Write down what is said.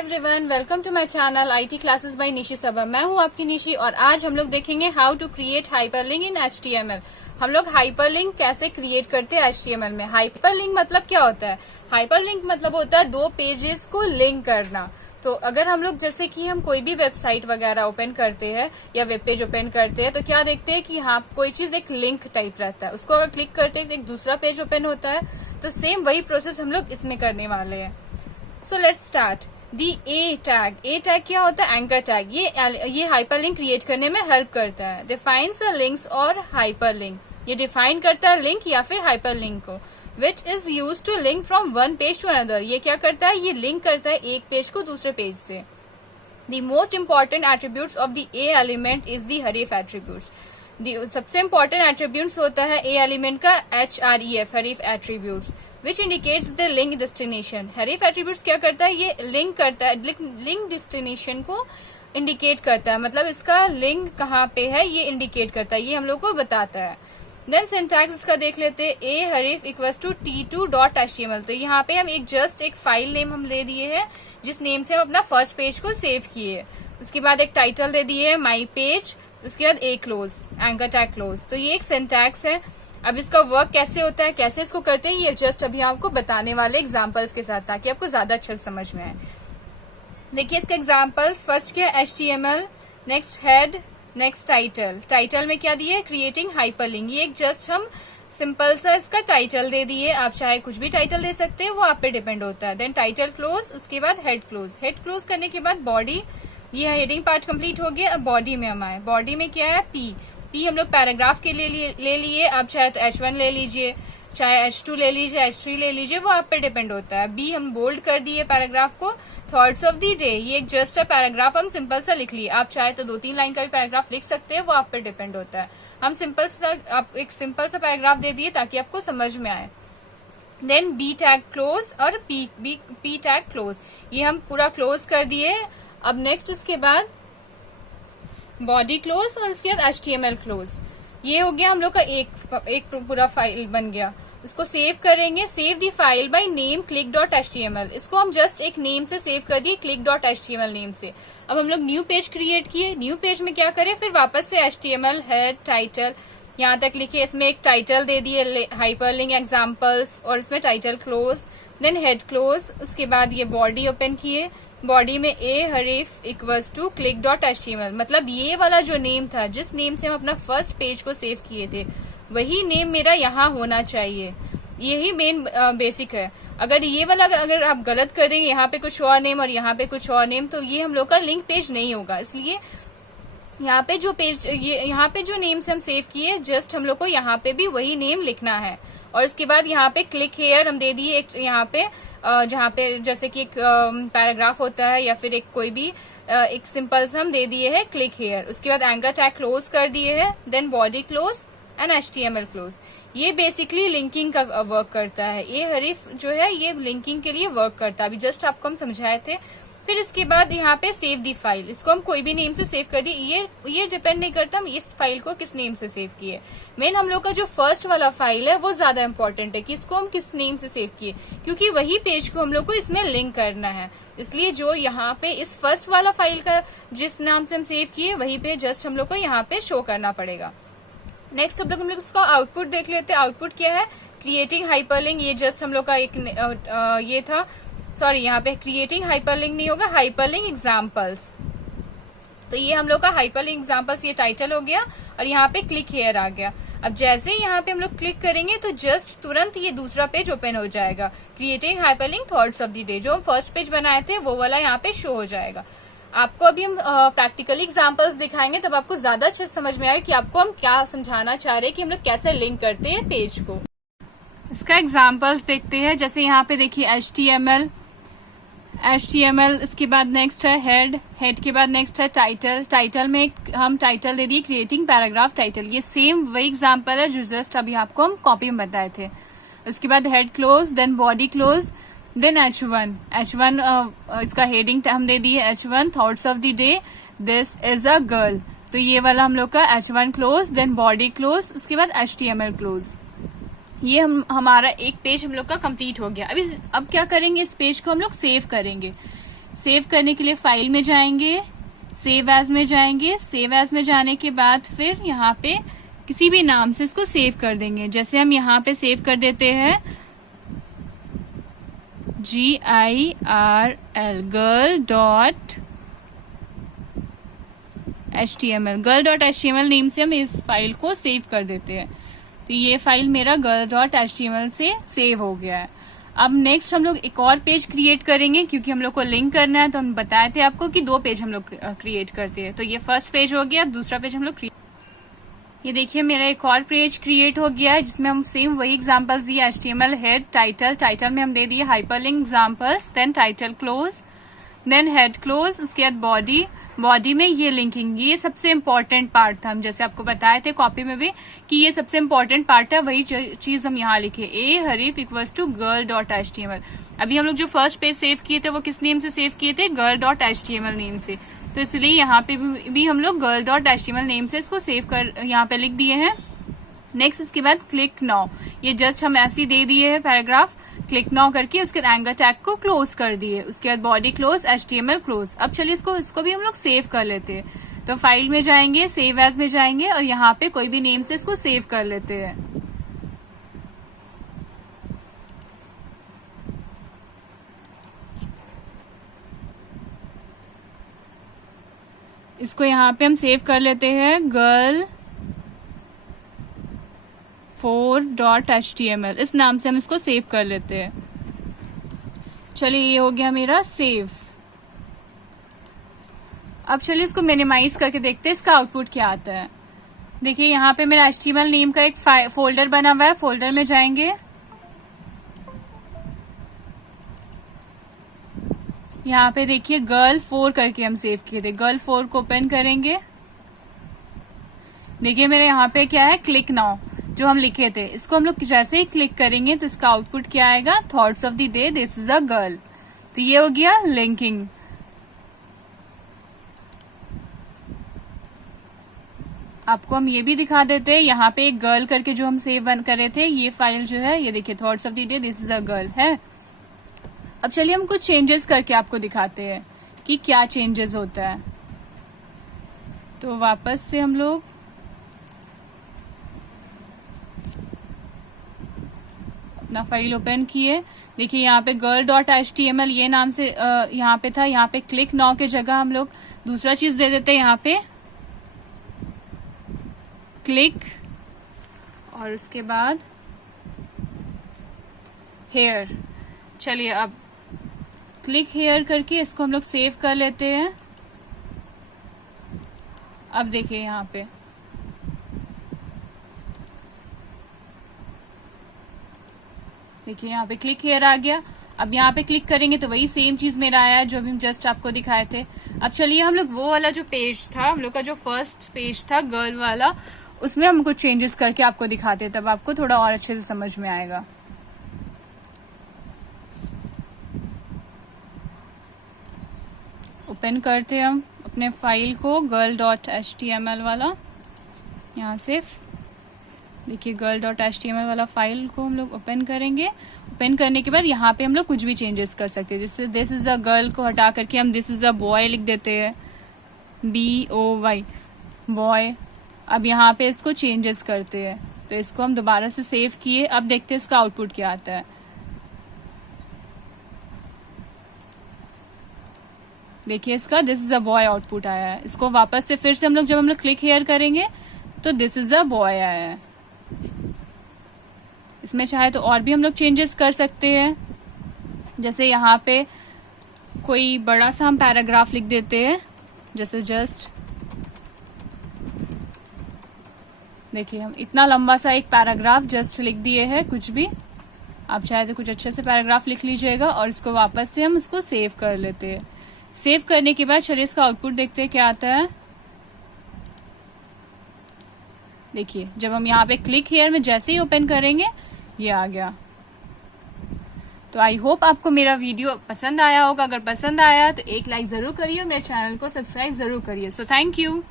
Everyone, welcome to my channel IT classes by Nishi Saba. मैं हूं आपकी निशी और आज हम लोग देखेंगे how to create hyperlink in HTML। हम लोग हाइपरलिंक कैसे क्रिएट करते हैं HTML में। हाइपरलिंक मतलब क्या होता है? हाइपरलिंक मतलब होता है दो पेजेस को लिंक करना। तो अगर हम लोग जैसे कि हम कोई भी वेबसाइट वगैरह ओपन करते हैं या वेब पेज ओपन करते हैं तो क्या देखते हैं कि यहाँ कोई चीज एक लिंक टाइप रहता है, उसको अगर क्लिक करते हैं तो एक दूसरा पेज ओपन होता है। तो सेम वही प्रोसेस हम लोग इसमें करने वाले हैं। So let's start. The A tag क्या होता है? Anchor tag. ये हाइपरलिंक क्रिएट करने में हेल्प करता है। डिफाइंस द लिंक्स और हाइपरलिंक, ये डिफाइन करता है लिंक या फिर हाइपरलिंक को। Which is use to link from one page to another, ये क्या करता है? ये लिंक करता है एक पेज को दूसरे पेज से। The most important attributes of the a element is the href attributes. सबसे इंपॉर्टेंट एट्रीब्यूट्स होता है ए एलिमेंट का HREF, href attributes, which indicates the link destination. Href attributes क्या करता है? ये लिंक करता है, लिंक डेस्टिनेशन को इंडिकेट करता है, मतलब इसका लिंक कहाँ पे है ये इंडिकेट करता है, ये हम लोग को बताता है। देन सिंटैक्स इसका देख लेते हैं। ए हरीफ इक्वल्स टू t2.html। तो यहाँ पे हम एक फाइल नेम हम ले दिए है जिस नेम से हम अपना फर्स्ट पेज को सेव किए। उसके बाद एक टाइटल दे दिए है माई पेज, उसके बाद ए क्लोज, एंकर टैग क्लोज। तो ये एक सिंटैक्स है। अब इसका वर्क कैसे होता है, कैसे इसको करते हैं, ये जस्ट अभी आपको बताने वाले एग्जांपल्स के साथ, ताकि आपको ज्यादा अच्छे से समझ में आए। देखिए इसके एग्जांपल्स। फर्स्ट क्या है? HTML, next head, next title. Title में क्या दिए? Creating hyperlink. ये एक जस्ट हम सिंपल सा इसका टाइटल दे दिए। आप चाहे कुछ भी टाइटल दे सकते हैं, वो आप पे डिपेंड होता है। देन टाइटल क्लोज, उसके बाद हेड क्लोज। हेड क्लोज करने के बाद बॉडी, ये हेडिंग पार्ट कंप्लीट हो गया। अब बॉडी में हम आए। बॉडी में क्या है? पी हम लोग पैराग्राफ के लिए ले लिए। आप चाहे तो H1 ले लीजिए, चाहे H2 ले लीजिए, H3 ले लीजिए, वो आप पे डिपेंड होता है। बी हम बोल्ड कर दिए पैराग्राफ को। थॉट्स ऑफ द डे, ये एक जस्ट है पैराग्राफ हम सिंपल सा लिख लिए। आप चाहे तो 2-3 लाइन का भी पैराग्राफ लिख सकते हैं, वो आप पे डिपेंड होता है। हम एक सिंपल सा पैराग्राफ दे दिए ताकि आपको समझ में आए। देन बी टैग क्लोज और पी टैग क्लोज, ये हम पूरा क्लोज कर दिए। अब नेक्स्ट उसके बाद बॉडी क्लोज और उसके बाद HTML क्लोज। ये हो गया हम लोग का एक पूरा फाइल बन गया। इसको सेव करेंगे। Save the file by name click.html। इसको हम जस्ट एक नेम से सेव कर दिए, click.html नेम से। अब हम लोग न्यू पेज क्रिएट किए। न्यू पेज में क्या करें? फिर वापस से HTML, हेड, टाइटल यहाँ तक लिखे। इसमें एक टाइटल दे दिए हाइपरलिंक एग्जाम्पल्स, और इसमें title close, then head close. उसके बाद ये बॉडी ओपन किए। बॉडी में ए हरीफ इक्वल्स टू click.html, मतलब ये वाला जो नेम था, जिस नेम से हम अपना फर्स्ट पेज को सेव किए थे, वही नेम मेरा यहाँ होना चाहिए। यही मेन बेसिक है। अगर ये वाला अगर आप गलत कर देंगे, यहाँ पे कुछ और नेम और यहाँ पे कुछ और नेम, तो ये हम लोग का लिंक पेज नहीं होगा। इसलिए यहाँ पे यहाँ पे जो नेम से हम सेव किए, जस्ट हम लोग को यहाँ पे भी वही नेम लिखना है। और उसके बाद यहाँ पे क्लिक हेयर हम दे दिए। यहाँ पे जहाँ पे जैसे कि एक पैराग्राफ होता है या फिर एक कोई भी एक सिंपल सा हम दे दिए है क्लिक हेयर। उसके बाद एंकर टैग क्लोज कर दिए है। Then body close and HTML close. ये बेसिकली लिंकिंग का वर्क करता है। ये हरीफ जो है ये लिंकिंग के लिए वर्क करता है। अभी जस्ट आपको हम समझाए थे। फिर इसके बाद यहाँ पे सेव दी फाइल, इसको हम कोई भी नेम से सेव कर दी। ये डिपेंड नहीं करता हम इस फाइल को किस नेम से सेव किए। मेन हम लोग का जो फर्स्ट वाला फाइल है वो ज्यादा इंपॉर्टेंट है कि इसको हम किस नेम से सेव किए, क्योंकि वही पेज को हम लोग को इसमें लिंक करना है। इसलिए जो यहाँ पे इस फर्स्ट वाला फाइल का जिस नाम से हम सेव किए, वही पे जस्ट हम लोग को यहाँ पे शो करना पड़ेगा। नेक्स्ट हम लोग इसका आउटपुट देख लेते हैं। आउटपुट क्या है? Creating hyperlink. ये जस्ट हम लोग का एक ये था, सॉरी यहाँ पे क्रिएटिंग हाइपरलिंक नहीं होगा, हाइपरलिंक एग्जाम्पल्स। तो ये हम लोग का हाइपरलिंक एग्जाम्पल्स, ये टाइटल हो गया और यहाँ पे क्लिक हेयर आ गया। अब जैसे ही यहाँ पे हम लोग क्लिक करेंगे तो जस्ट तुरंत ये दूसरा पेज ओपन हो जाएगा। Creating hyperlink thoughts of the day, जो हम फर्स्ट पेज बनाए थे वो वाला यहाँ पे शो हो जाएगा। आपको अभी हम प्रैक्टिकली एग्जाम्पल्स दिखाएंगे, तब आपको ज्यादा अच्छे से समझ में आएगा कि आपको हम क्या समझाना चाह रहे हैं, कि हम लोग कैसे लिंक करते हैं पेज को। इसका एग्जाम्पल्स देखते हैं। जैसे यहाँ पे देखिए HTML, इसके बाद नेक्स्ट है हेड के बाद नेक्स्ट है टाइटल में हम टाइटल दे दिए क्रिएटिंग पैराग्राफ टाइटल। ये सेम वही एग्जाम्पल है जो जस्ट अभी आपको हम कॉपी में बताए थे। उसके बाद head close, then body close, then H1 इसका हेडिंग हम दे दिए H1 thoughts of the day, this is a girl. तो ये वाला हम लोग का H1 close, then body close, उसके बाद HTML क्लोज। ये हमारा एक पेज हम लोग का कंप्लीट हो गया। अब क्या करेंगे? इस पेज को हम लोग सेव करेंगे। सेव करने के लिए फाइल में जाएंगे, सेव एज में जाएंगे, सेव एज में जाने के बाद फिर यहाँ पे किसी भी नाम से इसको सेव कर देंगे। जैसे हम यहाँ पे सेव कर देते हैं GIRL girl.html, girl.html नेम से हम इस फाइल को सेव कर देते हैं। तो ये फाइल मेरा girl.html से सेव हो गया है। अब नेक्स्ट हम लोग एक और पेज क्रिएट करेंगे, क्योंकि हम लोग को लिंक करना है। तो हम बताए थे आपको कि 2 पेज हम लोग क्रिएट करते हैं। तो ये फर्स्ट पेज हो गया, दूसरा पेज हम लोग ये देखिए मेरा एक और पेज क्रिएट हो गया है, जिसमें हम सेम वही एग्जांपल्स दिए, HTML हेड, टाइटल में हम दे दिए hyperlink examples, then title close, then head close, उसके बाद बॉडी में ये लिंकिंग, ये सबसे इम्पोर्टेंट पार्ट था। हम जैसे आपको बताए थे कॉपी में भी कि ये सबसे इम्पोर्टेंट पार्ट है, वही चीज हम यहाँ लिखे, ए हरीफ इक्वल्स टू girl.html। अभी हम लोग जो फर्स्ट पेज सेव किए थे वो किस नेम से सेव किए थे, girl.html नेम से। तो इसलिए यहाँ पे भी हम लोग girl.html नेम से इसको सेव कर यहाँ पे लिख दिए हैं। नेक्स्ट उसके बाद क्लिक नाउ, ये जस्ट हम ऐसे ही दे दिए है पैराग्राफ, क्लिक नाउ करके उसके बाद एंकर टैग को क्लोज कर दिए, उसके बाद बॉडी क्लोज, HTML क्लोज। अब चलिए इसको भी हम लोग सेव कर लेते हैं। तो फाइल में जाएंगे, सेव एज में जाएंगे और यहाँ पे कोई भी नेम से इसको सेव कर लेते हैं। इसको यहाँ पे हम सेव कर लेते हैं girl4.html, इस नाम से हम इसको सेव कर लेते हैं। चलिए ये हो गया मेरा सेव। अब चलिए इसको मिनिमाइज करके देखते हैं इसका आउटपुट क्या आता है। देखिए यहाँ पे मेरा HTML नेम का एक फोल्डर बना हुआ है, फोल्डर में जाएंगे, यहाँ पे देखिए girl4 करके हम सेव किए थे, girl4 को ओपन करेंगे। देखिए मेरे यहाँ पे क्या है, क्लिक नाउ जो हम लिखे थे, इसको हम लोग जैसे ही क्लिक करेंगे तो इसका आउटपुट क्या आएगा, thoughts of the day, this is a girl. तो ये हो गया लिंकिंग। आपको हम ये भी दिखा देते हैं, यहाँ पे एक गर्ल करके जो हम सेव करे थे, ये फाइल जो है ये देखिए thoughts of the day, this is a girl है। अब चलिए हम कुछ चेंजेस करके आपको दिखाते हैं कि क्या चेंजेस होता है। तो वापस से हम लोग अपना फाइल ओपन किए, देखिए यहाँ पे girl.html ये नाम से यहाँ पे था, यहाँ पे क्लिक नाउ के जगह हम लोग दूसरा चीज दे देते हैं, यहाँ पे क्लिक और उसके बाद हेयर। चलिए अब क्लिक हेयर करके इसको हम लोग सेव कर लेते हैं। अब देखिए यहाँ पे देखिए यहाँ पे क्लिक हेयर आ गया। अब यहाँ पे क्लिक करेंगे तो वही सेम चीज मेरा आया है जो अभी हम जस्ट आपको दिखाए थे। अब चलिए हम लोग वो वाला जो पेज था, हम लोग का जो फर्स्ट पेज था गर्ल वाला, उसमें हम कुछ चेंजेस करके आपको दिखाते हैं, तब आपको थोड़ा और अच्छे से समझ में आएगा। ओपन करते हैं हम अपने फाइल को, girl.html वाला, यहाँ से देखिए girl.html वाला फाइल को हम लोग ओपन करेंगे। ओपन करने के बाद यहाँ पे हम लोग कुछ भी चेंजेस कर सकते हैं, जैसे दिस इज अ गर्ल को हटा करके हम दिस इज अ बॉय लिख देते हैं, BOY बॉय। अब यहाँ पे इसको चेंजेस करते हैं, तो इसको हम दोबारा से सेव किए। अब देखते हैं इसका आउटपुट क्या आता है। देखिए इसका this is a boy output आया है। इसको वापस से फिर से हम लोग जब हम लोग क्लिक हेयर करेंगे तो दिस इज अ बॉय आया है। इसमें चाहे तो और भी हम लोग चेंजेस कर सकते हैं, जैसे यहाँ पे कोई बड़ा सा हम पैराग्राफ लिख देते हैं, जैसे जस्ट देखिए हम इतना लंबा सा एक पैराग्राफ जस्ट लिख दिए हैं। कुछ भी आप चाहे तो कुछ अच्छे से पैराग्राफ लिख लीजिएगा और इसको वापस से हम इसको सेव कर लेते हैं। सेव करने के बाद चलिए इसका आउटपुट देखते हैं क्या आता है। देखिए जब हम यहाँ पे क्लिक हियर में जैसे ही ओपन करेंगे ये आ गया। तो आई होप आपको मेरा वीडियो पसंद आया होगा। अगर पसंद आया तो एक लाइक जरूर करिए और मेरे चैनल को सब्सक्राइब जरूर करिए। So thank you.